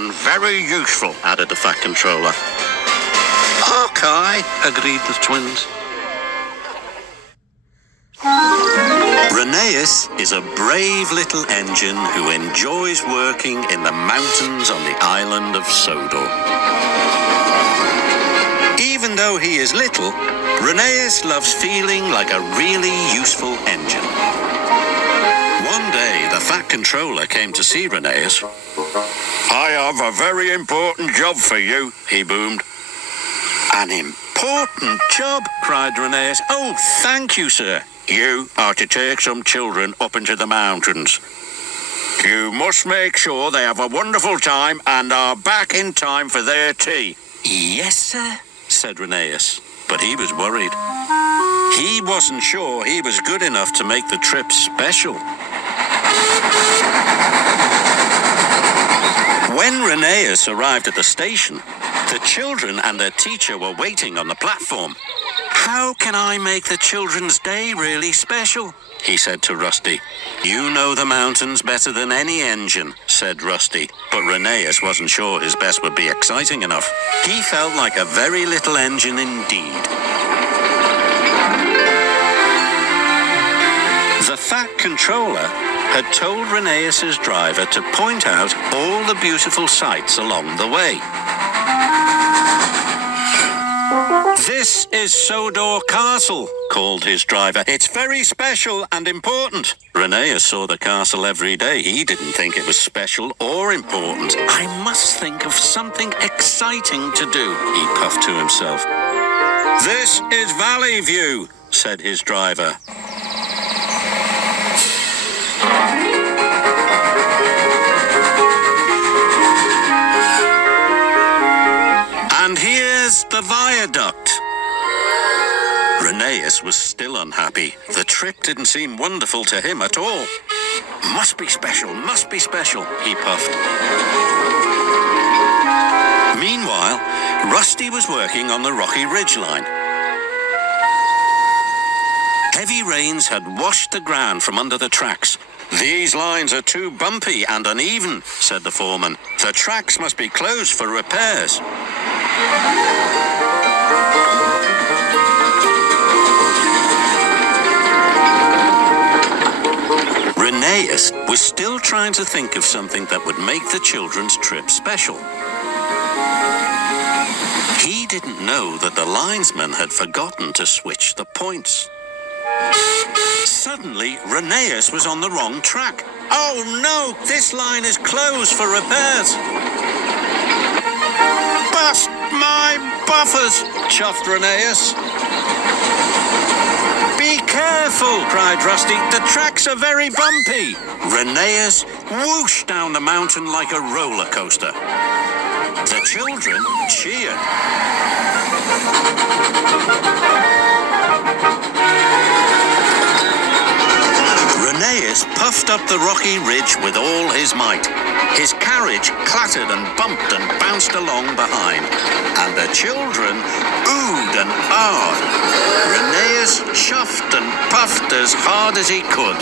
and very useful, added the Fat Controller. Okay, agreed the twins. Rheneas is a brave little engine who enjoys working in the mountains on the island of Sodor. Even though he is little, Rheneas loves feeling like a really useful engine. One day, the Fat Controller came to see Rheneas. I have a very important job for you, he boomed. An important job, cried Rheneas. Oh, thank you, sir. You are to take some children up into the mountains. You must make sure they have a wonderful time and are back in time for their tea. Yes, sir, said Rheneas, but he was worried. He wasn't sure he was good enough to make the trip special. When Rheneas arrived at the station, the children and their teacher were waiting on the platform. How can I make the children's day really special? He said to Rusty. You know the mountains better than any engine, said Rusty, but Rheneas wasn't sure his best would be exciting enough. He felt like a very little engine indeed. The Fat Controller had told Rheneas's driver to point out all the beautiful sights along the way. This is Sodor Castle, called his driver. It's very special and important. Rheneas saw the castle every day. He didn't think it was special or important. I must think of something exciting to do, he puffed to himself. This is Valley View, said his driver. And here's the viaduct. Rheneas was still unhappy. The trip didn't seem wonderful to him at all. Must be special, he puffed. Meanwhile, Rusty was working on the rocky ridgeline. Heavy rains had washed the ground from under the tracks. These lines are too bumpy and uneven, said the foreman. The tracks must be closed for repairs. Rheneas was still trying to think of something that would make the children's trip special. He didn't know that the linesman had forgotten to switch the points. Suddenly, Rheneas was on the wrong track. Oh no, this line is closed for repairs. Bust my buffers, chuffed Rheneas. Be careful, cried Rusty. The tracks are very bumpy. Rheneas whooshed down the mountain like a roller coaster. The children cheered. Rheneas puffed up the rocky ridge with all his might. His carriage clattered and bumped and bounced along behind, and the children oohed and ahed. Rheneas chuffed and puffed as hard as he could.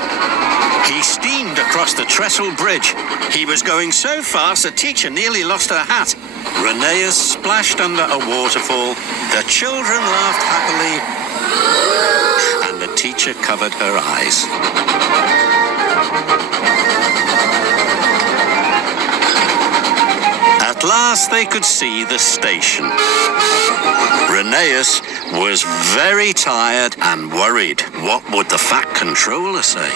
He steamed across the trestle bridge. He was going so fast the teacher nearly lost her hat. Rheneas splashed under a waterfall. The children laughed happily, and the teacher covered her eyes. At last they could see the station. Rheneas was very tired and worried. What would the Fat Controller say?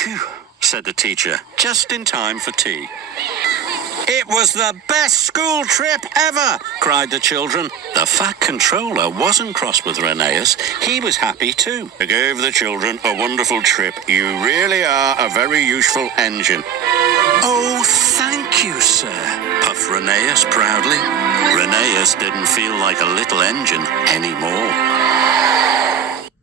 Phew, said the teacher, just in time for tea. It was the best school trip ever, cried the children. The Fat Controller wasn't cross with Rheneas. He was happy too. You gave the children a wonderful trip. You really are a very useful engine. Oh, thank you, sir, puffed Rheneas proudly. Rheneas didn't feel like a little engine anymore.